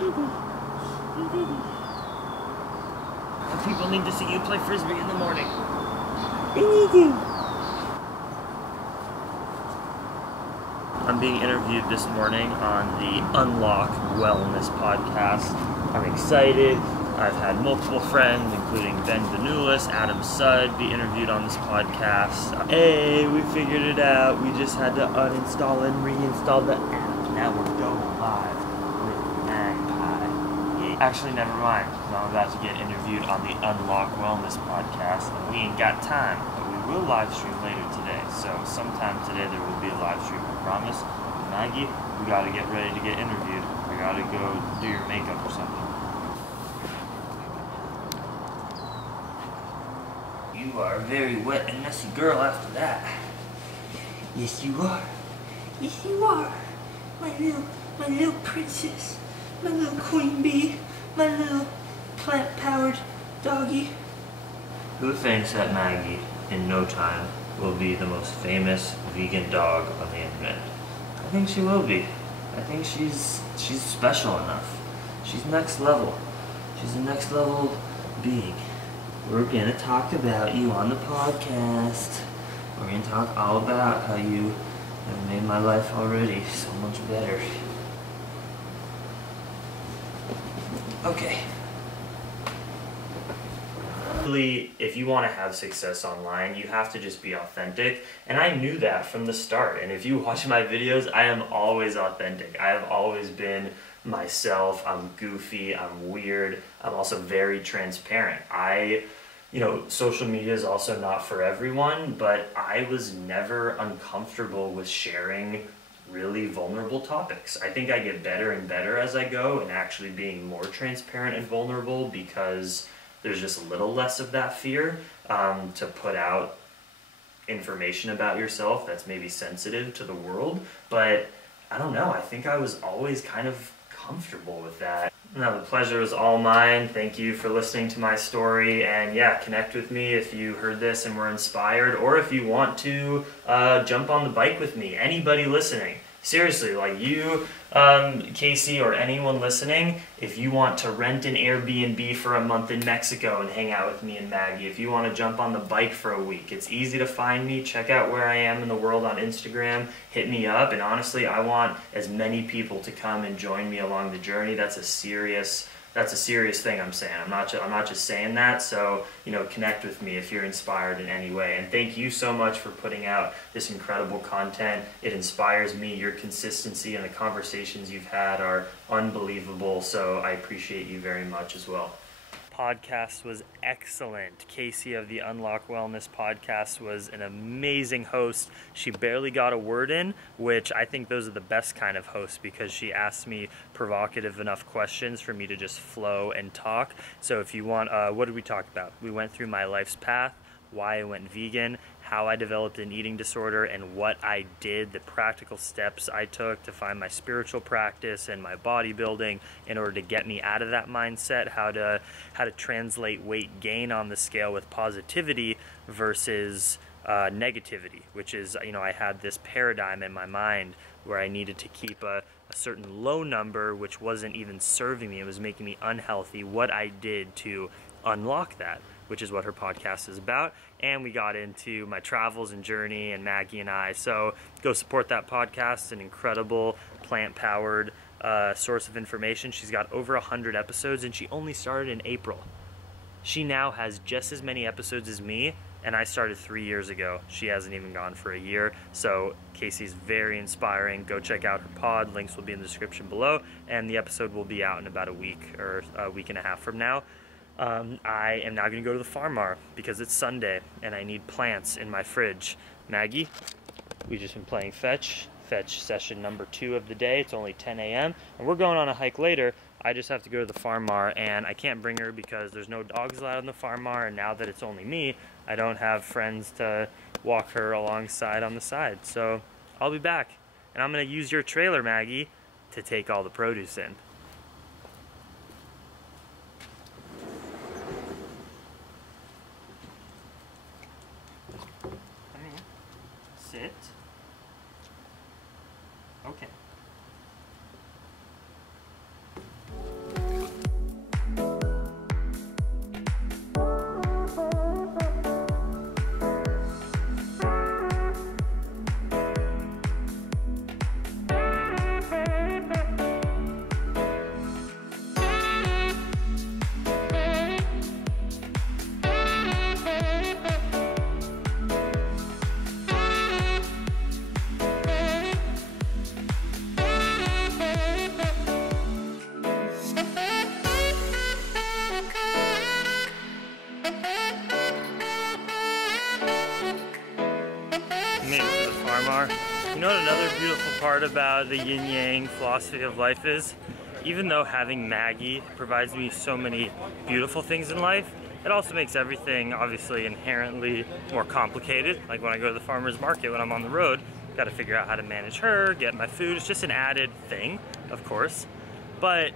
And people need to see you play frisbee in the morning. They need to. I'm being interviewed this morning on the Unlock Wellness podcast. I'm excited. I've had multiple friends, including Ben Vanulis, Adam Sudd, be interviewed on this podcast. Hey, we figured it out. We just had to uninstall and reinstall the app. Now we're going live with Magpie. Yeah. Actually, never mind. I'm about to get interviewed on the Unlock Wellness podcast, and we ain't got time, but we will live stream later today. So sometime today there will be a live stream, I promise. But Maggie, we gotta get ready to get interviewed. I gotta go do your makeup or something. You are a very wet and messy girl after that. Yes, you are. Yes, you are. My little princess. My little queen bee. My little plant-powered doggy. Who thinks that Maggie, in no time, will be the most famous vegan dog on the internet? I think she will be. I think she's special enough. She's next level. She's a next level being. We're gonna talk about you on the podcast. We're gonna talk all about how you have made my life already so much better. Okay. Really, if you want to have success online, you have to just be authentic. And I knew that from the start. And if you watch my videos, I am always authentic. I have always been myself. I'm goofy, I'm weird. I'm also very transparent. Social media is also not for everyone, but I was never uncomfortable with sharing really vulnerable topics. I think I get better and better as I go and actually being more transparent and vulnerable because there's just a little less of that fear to put out information about yourself that's maybe sensitive to the world. But I don't know, I think I was always kind of comfortable with that. No, the pleasure is all mine. Thank you for listening to my story, and yeah, connect with me if you heard this and were inspired, or if you want to jump on the bike with me. Anybody listening, seriously, like you, Casey, or anyone listening, if you want to rent an Airbnb for a month in Mexico and hang out with me and Maggie, if you want to jump on the bike for a week, it's easy to find me. Check out where I am in the world on Instagram, hit me up, and honestly, I want as many people to come and join me along the journey. That's a serious thing I'm saying. I'm not just saying that. So, connect with me if you're inspired in any way. And thank you so much for putting out this incredible content. It inspires me. Your consistency and the conversations you've had are unbelievable. So I appreciate you very much as well. Podcast was excellent. Casey of the Unlock Wellness podcast was an amazing host. She barely got a word in, which I think those are the best kind of hosts because she asked me provocative enough questions for me to just flow and talk. So if you want, what did we talk about? We went through my life's path, why I went vegan, how I developed an eating disorder, and what I did, the practical steps I took to find my spiritual practice and my bodybuilding in order to get me out of that mindset, how to translate weight gain on the scale with positivity versus negativity, which is, I had this paradigm in my mind where I needed to keep a certain low number, which wasn't even serving me. It was making me unhealthy. What I did to unlock that, which is what her podcast is about. And we got into my travels and journey and Maggie and I. So go support that podcast. It's an incredible plant-powered source of information. She's got over 100 episodes and she only started in April. She now has just as many episodes as me, and I started 3 years ago. She hasn't even gone for a year. So Casey's very inspiring. Go check out her pod. Links will be in the description below. And the episode will be out in about a week or a week and a half from now. I am now going to go to the farm because it's Sunday and I need plants in my fridge. Maggie, we've just been playing fetch session number 2 of the day. It's only 10 a.m. and we're going on a hike later. I just have to go to the farm and I can't bring her because there's no dogs allowed in the farm and now that it's only me, I don't have friends to walk her alongside on the side. So I'll be back and I'm going to use your trailer, Maggie, to take all the produce in. Sit. Okay. are. You know what another beautiful part about the yin-yang philosophy of life is? Even though having Maggie provides me so many beautiful things in life, it also makes everything obviously inherently more complicated. Like when I go to the farmer's market, when I'm on the road, got to figure out how to manage her, get my food. It's just an added thing, of course. But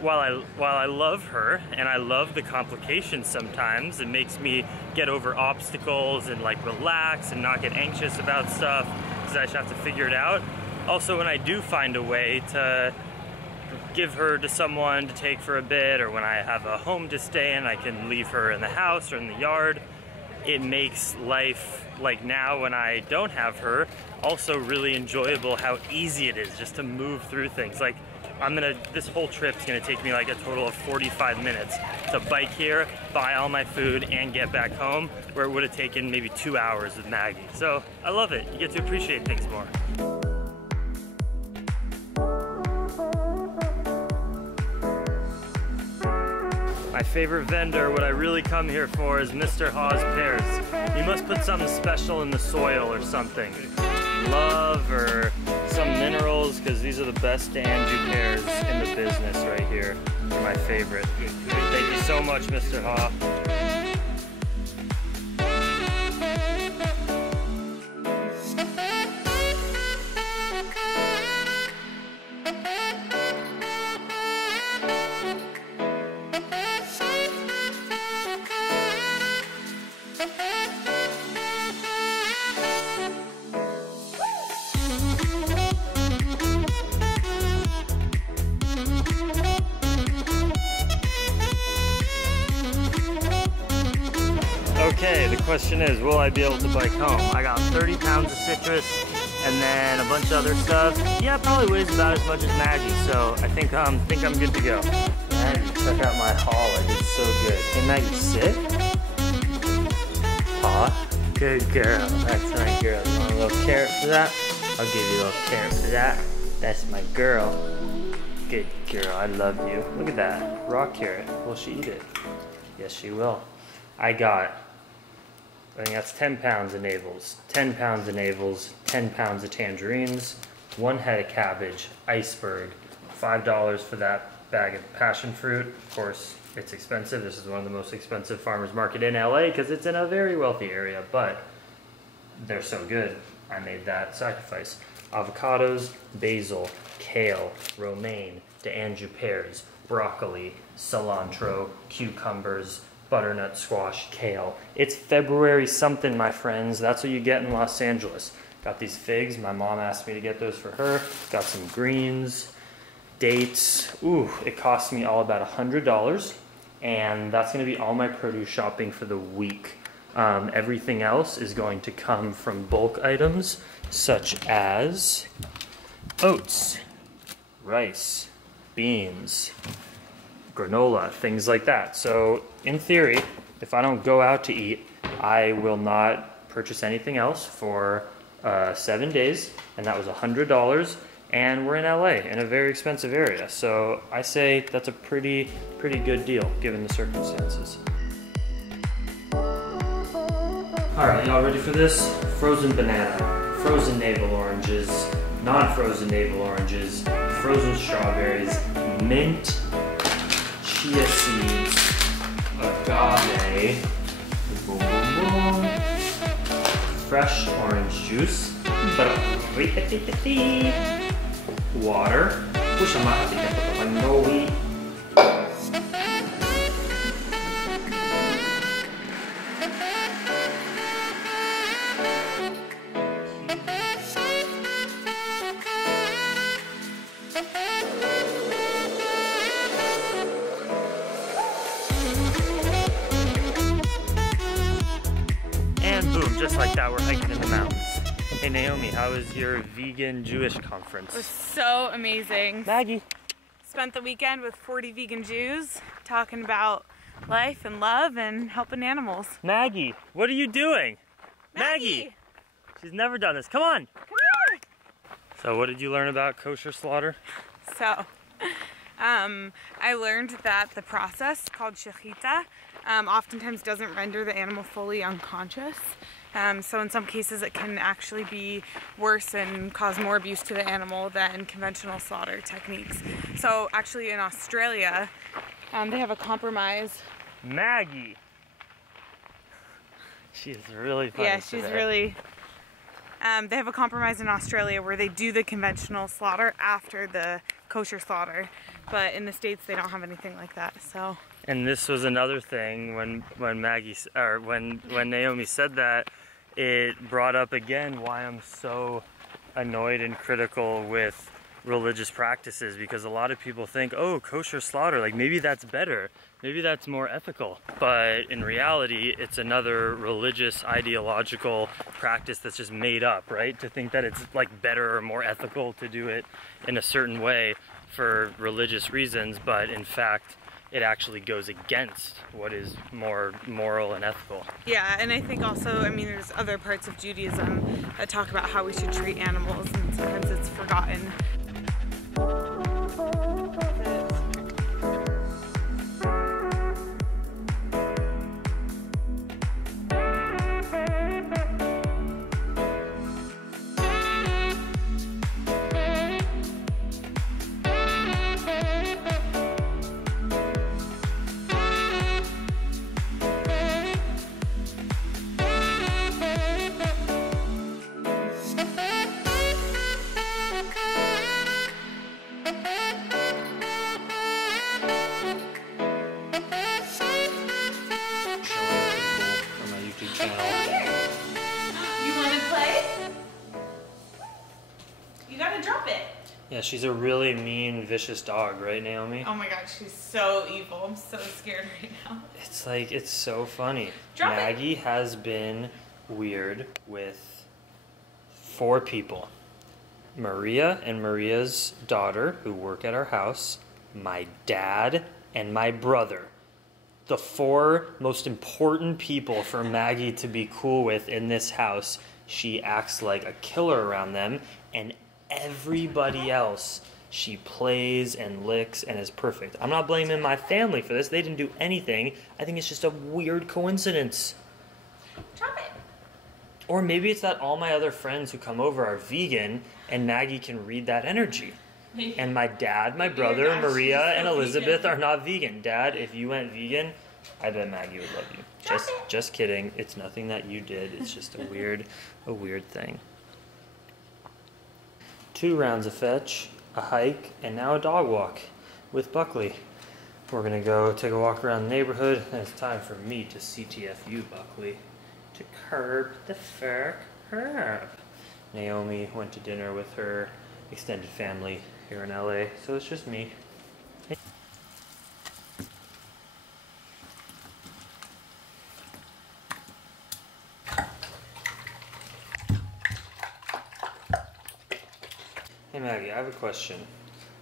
while I love her and I love the complications sometimes, it makes me get over obstacles and like relax and not get anxious about stuff because I just have to figure it out. Also, when I do find a way to give her to someone to take for a bit, or when I have a home to stay in, I can leave her in the house or in the yard. It makes life, like now when I don't have her, also really enjoyable how easy it is just to move through things. Like this whole trip's gonna take me like a total of 45 minutes to bike here, buy all my food, and get back home, where it would have taken maybe 2 hours with Maggie. So I love it. You get to appreciate things more. My favorite vendor, what I really come here for, is Mr. Ha's pears. You must put something special in the soil or something. Love or some minerals, because these are the best Anju pears in the business right here. They're my favorite. Thank you so much, Mr. Ha. Okay, the question is, will I be able to bike home? I got 30 pounds of citrus and then a bunch of other stuff. Yeah, it probably weighs about as much as Maggie, so I think I'm good to go. Maggie, check out my haul. I did so good. Hey Maggie, sit. Aw, good girl. That's my girl. You want a little carrot for that? I'll give you a little carrot for that. That's my girl. Good girl, I love you. Look at that, raw carrot. Will she eat it? Yes, she will. I think that's 10 pounds of navels, 10 pounds of navels, 10 pounds of tangerines, 1 head of cabbage, iceberg, $5 for that bag of passion fruit. Of course, it's expensive. This is one of the most expensive farmers market in LA because it's in a very wealthy area, but they're so good. I made that sacrifice. Avocados, basil, kale, romaine, d'Anjou pears, broccoli, cilantro, cucumbers, butternut squash, kale. It's February something, my friends. That's what you get in Los Angeles. Got these figs. My mom asked me to get those for her. Got some greens, dates. Ooh, it cost me all about $100. And that's going to be all my produce shopping for the week. Everything else is going to come from bulk items such as oats, rice, beans, granola, things like that. So in theory, if I don't go out to eat, I will not purchase anything else for 7 days, and that was $100, and we're in LA in a very expensive area. So I say that's a pretty good deal given the circumstances. All right, y'all ready for this? Frozen banana, frozen navel oranges, non-frozen navel oranges, frozen strawberries, mint, chia seeds, agave, boom, boom, boom, fresh orange juice, water, and boom, just like that, we're hiking in the mountains. Hey Naomi, how was your vegan Jewish conference? It was so amazing. Maggie. Spent the weekend with 40 vegan Jews talking about life and love and helping animals. Maggie, what are you doing? Maggie! She's never done this. Come on! Come here! So what did you learn about kosher slaughter? So, I learned that the process called shechita oftentimes doesn't render the animal fully unconscious. So in some cases it can actually be worse and cause more abuse to the animal than conventional slaughter techniques. So actually in Australia, they have a compromise. Maggie! She's really funny. Yeah, she's really... they have a compromise in Australia where they do the conventional slaughter after the kosher slaughter, but in the States they don't have anything like that. So. And this was another thing when Naomi said that, it brought up again why I'm so annoyed and critical with religious practices, because a lot of people think, oh, kosher slaughter, like maybe that's better, maybe that's more ethical, but in reality it's another religious ideological practice that's just made up, right? To think that it's like better or more ethical to do it in a certain way for religious reasons, but in fact it actually goes against what is more moral and ethical. Yeah, and I think also, I mean, there's other parts of Judaism that talk about how we should treat animals, and sometimes it's forgotten. Yeah, she's a really mean, vicious dog, right, Naomi? Oh my god, she's so evil. I'm so scared right now. It's like, it's so funny. Drop Maggie has been weird with 4 people. Maria and Maria's daughter, who work at our house, my dad, and my brother. The 4 most important people for Maggie to be cool with in this house. She acts like a killer around them, and everybody else she plays and licks and is perfect. I'm not blaming my family for this. They didn't do anything. I think it's just a weird coincidence. Drop it. Or maybe it's that all my other friends who come over are vegan and Maggie can read that energy. Maybe. And my dad, my brother, Maria, and Elizabeth are not vegan. Dad, if you went vegan, I bet Maggie would love you. Just kidding. It's nothing that you did. It's just a weird thing. 2 rounds of fetch, a hike, and now a dog walk with Buckley. We're gonna go take a walk around the neighborhood, and it's time for me to CTFU Buckley. To curb the fur curb. Naomi went to dinner with her extended family here in LA, so it's just me. Hey Maggie, I have a question.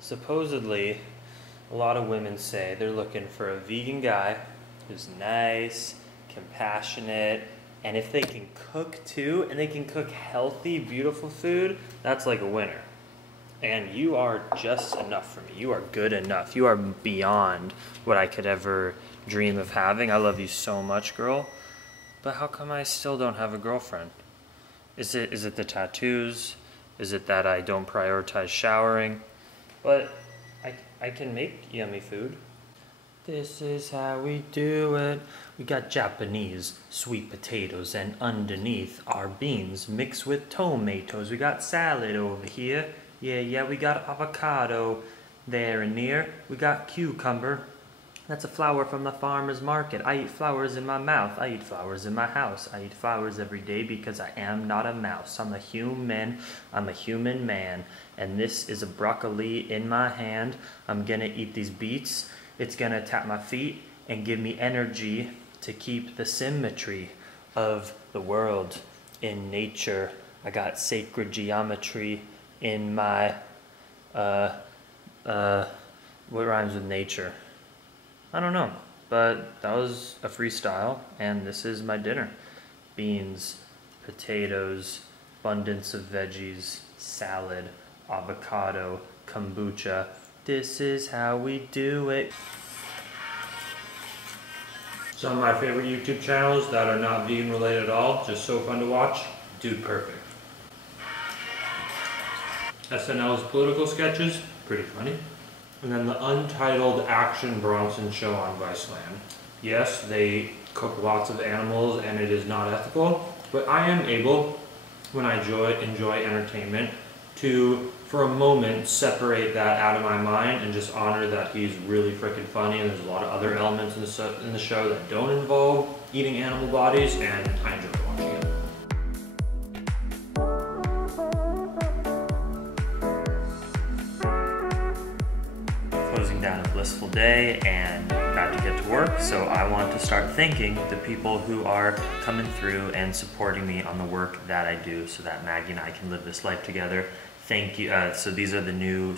Supposedly, a lot of women say they're looking for a vegan guy who's nice, compassionate, and if they can cook too, and they can cook healthy, beautiful food, that's like a winner. And you are just enough for me. You are good enough. You are beyond what I could ever dream of having. I love you so much, girl. But how come I still don't have a girlfriend? Is it the tattoos? Is it that I don't prioritize showering? But I can make yummy food. This is how we do it. We got Japanese sweet potatoes, and underneath are beans mixed with tomatoes. We got salad over here. Yeah, we got avocado there and near. We got cucumber. That's a flower from the farmer's market. I eat flowers in my mouth. I eat flowers in my house. I eat flowers every day because I am not a mouse. I'm a human. I'm a human man. And this is a broccoli in my hand. I'm gonna eat these beets. It's gonna tap my feet and give me energy to keep the symmetry of the world in nature. I got sacred geometry in my, what rhymes with nature? I don't know, but that was a freestyle, and this is my dinner. Beans, potatoes, abundance of veggies, salad, avocado, kombucha. This is how we do it. Some of my favorite YouTube channels that are not vegan related at all, just so fun to watch. Dude Perfect. SNL's political sketches, pretty funny. And then the Untitled Action Bronson Show on Viceland. Yes, they cook lots of animals and it is not ethical, but I am able, when I enjoy entertainment, to, for a moment, separate that out of my mind and just honor that he's really freaking funny, and there's a lot of other elements in the show that don't involve eating animal bodies, and I enjoy watching it. Closing down a blissful day and about to get to work, so I want to start thanking the people who are coming through and supporting me on the work that I do so that Maggie and I can live this life together. Thank you. So these are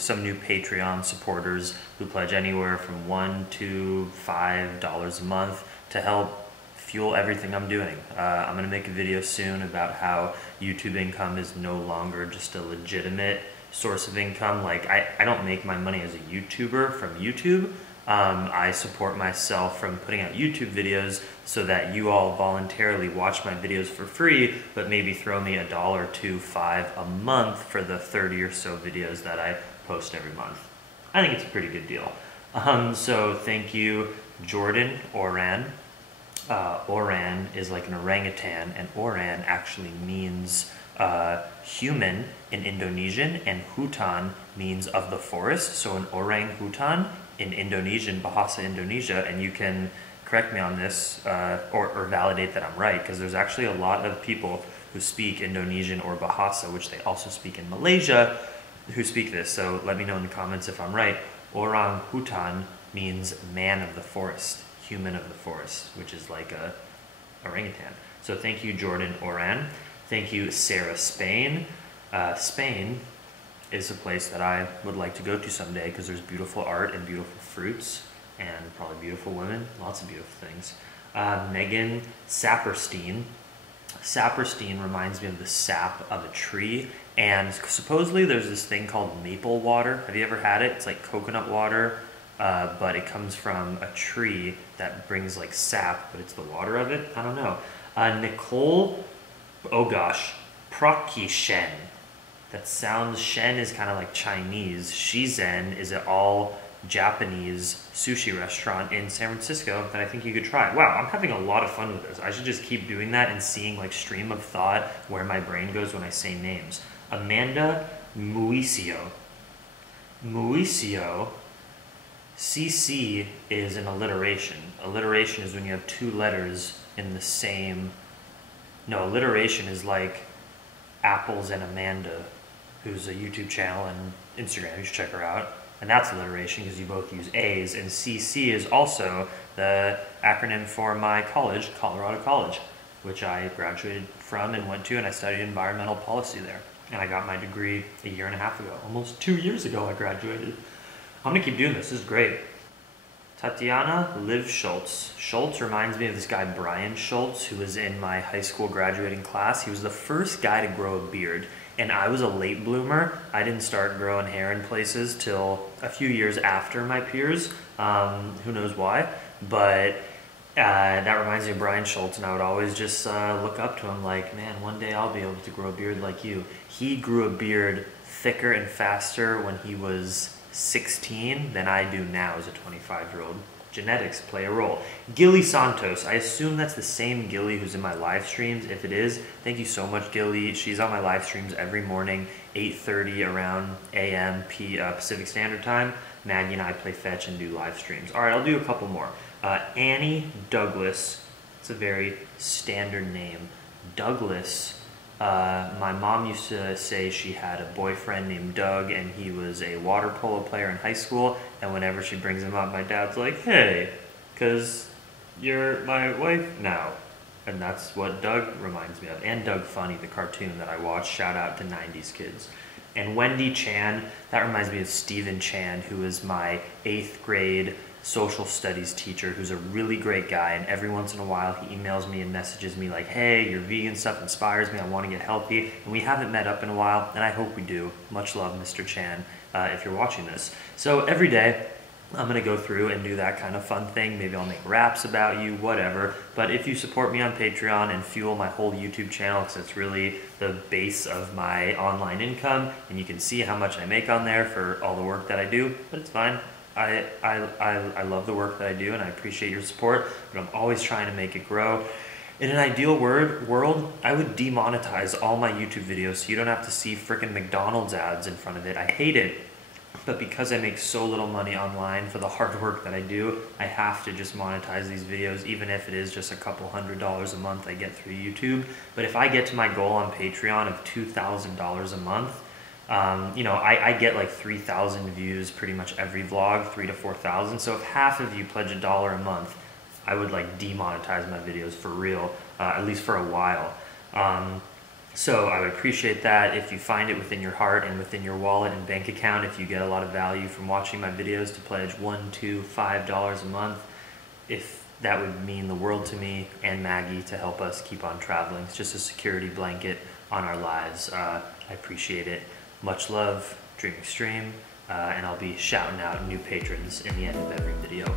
some new Patreon supporters who pledge anywhere from $1 to $5 a month to help fuel everything I'm doing. I'm gonna make a video soon about how YouTube income is no longer just a legitimate source of income. Like I don't make my money as a YouTuber from YouTube. I support myself from putting out YouTube videos so that you all voluntarily watch my videos for free, but maybe throw me $1, $2, $5 a month for the 30 or so videos that I post every month. I think it's a pretty good deal. So thank you, Jordan Oran. Oran is like an orangutan, and Oran actually means human in Indonesian, and hutan means of the forest. So an orang-hutan in Indonesian, Bahasa Indonesia, and you can correct me on this or validate that I'm right, because there's actually a lot of people who speak Indonesian or Bahasa, which they also speak in Malaysia, who speak this. So let me know in the comments if I'm right. Orang hutan means man of the forest, human of the forest, which is like a orangutan. So thank you, Jordan Oran. Thank you, Sarah Spain. Spain is a place that I would like to go to someday because there's beautiful art and beautiful fruits and probably beautiful women, lots of beautiful things. Megan Saperstein. Saperstein reminds me of the sap of a tree, and supposedly there's this thing called maple water. Have you ever had it? It's like coconut water, but it comes from a tree that brings like sap, but it's the water of it. I don't know. Nicole, oh gosh, Prokishen. That sounds, Shen is kind of like Chinese. Shizen is an all Japanese sushi restaurant in San Francisco that I think you could try. Wow, I'm having a lot of fun with this. I should just keep doing that and seeing like stream of thought where my brain goes when I say names. Amanda Muisio. Muisio, CC is an alliteration. Alliteration is when you have two letters in the same, no, alliteration is like Apples and Amanda, who's a YouTube channel and Instagram, you should check her out. And that's alliteration because you both use A's, and CC is also the acronym for my college, Colorado College, which I graduated from and went to, and I studied environmental policy there. And I got my degree a year and a half ago. Almost 2 years ago I graduated. I'm gonna keep doing this is great. Tatiana Liv Schultz. Schultz reminds me of this guy Brian Schultz, who was in my high school graduating class. He was the first guy to grow a beard, and I was a late bloomer. I didn't start growing hair in places till a few years after my peers. Who knows why, but that reminds me of Brian Schultz, and I would always just look up to him like, man, one day I'll be able to grow a beard like you. He grew a beard thicker and faster when he was 16 than I do now as a 25-year-old. Genetics play a role. Gilly Santos, I assume that's the same Gilly who's in my live streams. If it is, thank you so much, Gilly. She's on my live streams every morning, 8:30 around a.m. Pacific Standard Time. Maggie and I play fetch and do live streams. All right, I'll do a couple more. Annie Douglas, it's a very standard name. Douglas. My mom used to say she had a boyfriend named Doug, and he was a water polo player in high school, and whenever she brings him up, my dad's like, hey, because you're my wife now. And that's what Doug reminds me of. And Doug Funny, the cartoon that I watched. Shout out to 90s kids. And Wendy Chan, that reminds me of Stephen Chan, who is my 8th grade social studies teacher, who's a really great guy, and every once in a while he emails me and messages me like, hey, your vegan stuff inspires me, I want to get healthy, and we haven't met up in a while, and I hope we do. Much love, Mr. Chan, if you're watching this. So every day I'm gonna go through and do that kind of fun thing. Maybe I'll make raps about you, whatever. But if you support me on Patreon and fuel my whole YouTube channel, because it's really the base of my online income, and you can see how much I make on there for all the work that I do, but it's fine. I love the work that I do, and I appreciate your support, but I'm always trying to make it grow. In an ideal world, I would demonetize all my YouTube videos so you don't have to see frickin' McDonald's ads in front of it. I hate it. But because I make so little money online for the hard work that I do, I have to just monetize these videos, even if it is just a couple $100s a month I get through YouTube. But if I get to my goal on Patreon of $2,000 a month, you know, I get like 3,000 views pretty much every vlog, 3,000 to 4,000. So if half of you pledge $1 a month, I would like demonetize my videos for real, at least for a while. So I would appreciate that if you find it within your heart and within your wallet and bank account, if you get a lot of value from watching my videos, to pledge $1, $2, $5 a month. If that would mean the world to me and Maggie to help us keep on traveling. It's just a security blanket on our lives. I appreciate it. Much love, Dream Extreme, and I'll be shouting out new patrons in the end of every video.